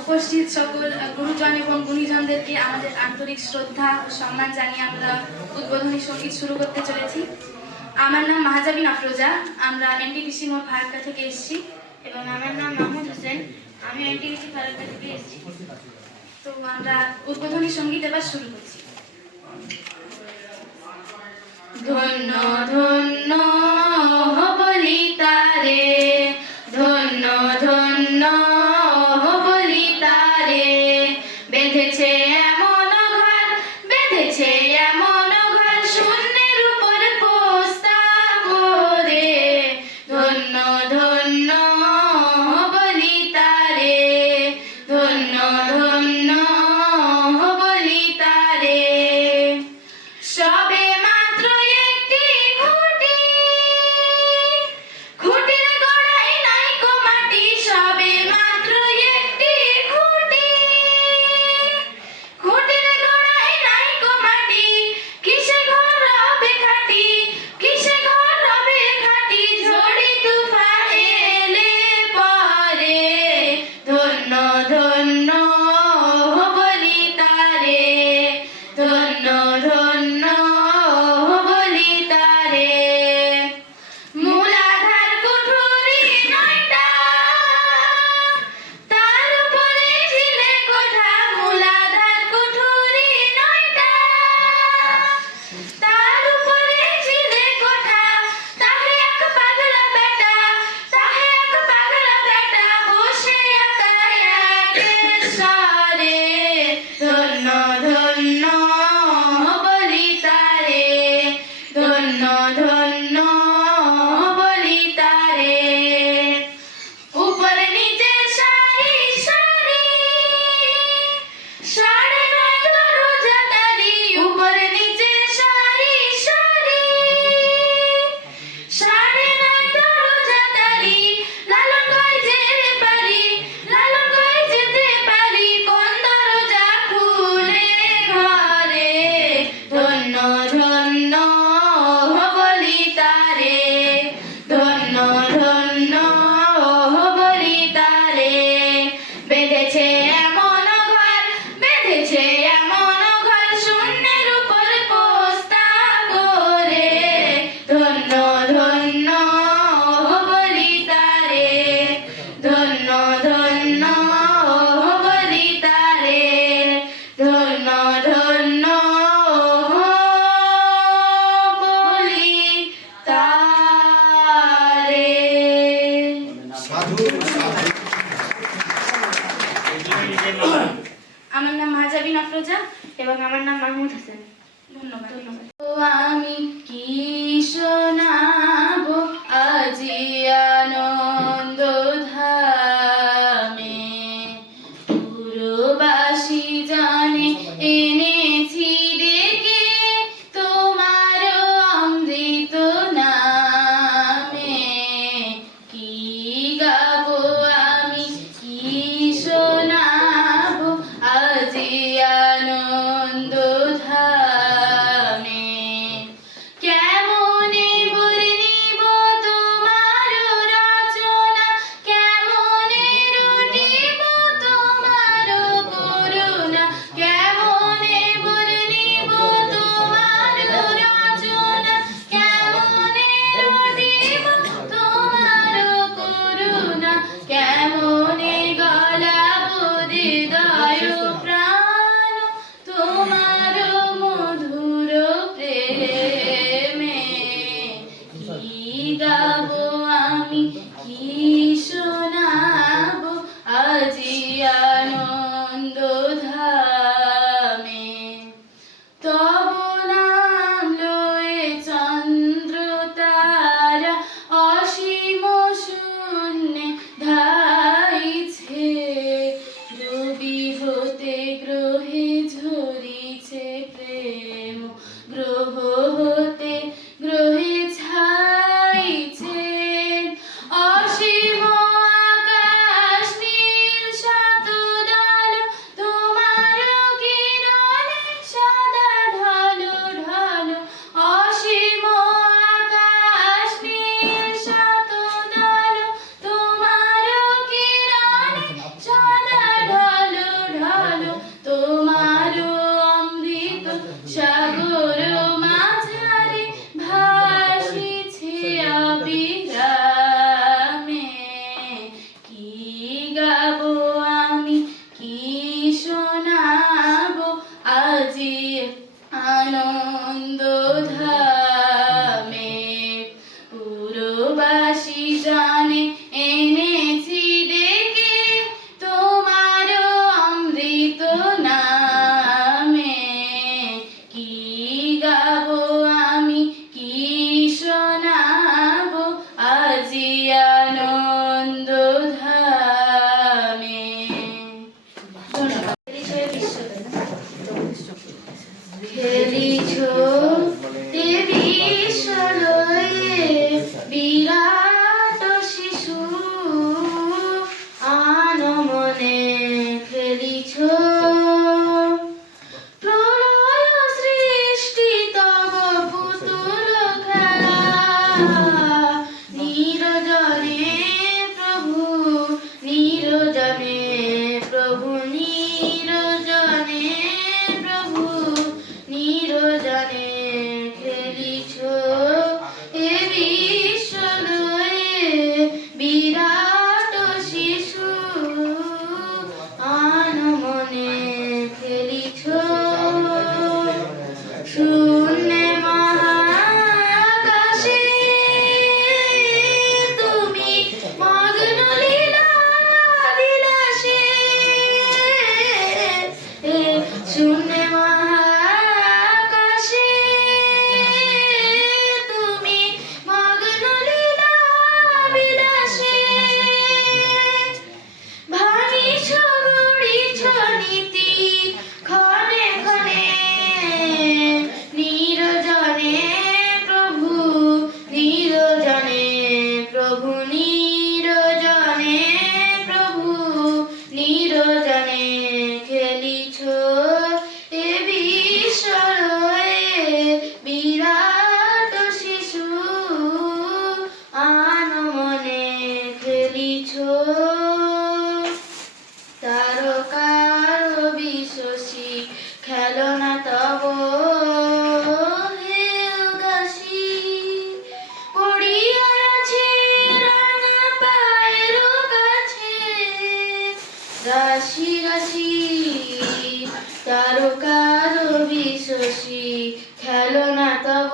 উপস্থিত সকল গুরুজন এবং গুণীজনদেরকে আমাদের আন্তরিক শ্রদ্ধা ও সম্মান জানিয়ে আমরা উদ্বোধনী সংগীত শুরু করতে চলেছি। আমার নাম মাহাজাবিন আফরোজা, আমরা এনটিপিসি মোড় ফারাক্কা থেকে এসেছি এবং আমার নাম মাহমুদ হোসেন, আমি এনটিপিসি ফারাক্কা থেকে এসেছি। তো আমরা উদ্বোধনী সংগীত এবার শুরু করছি। ধন্য ধন্য Yeah. Yeah. প্রভু রাশি রাশি তারকার বিশ্বাসী। খেলনা তব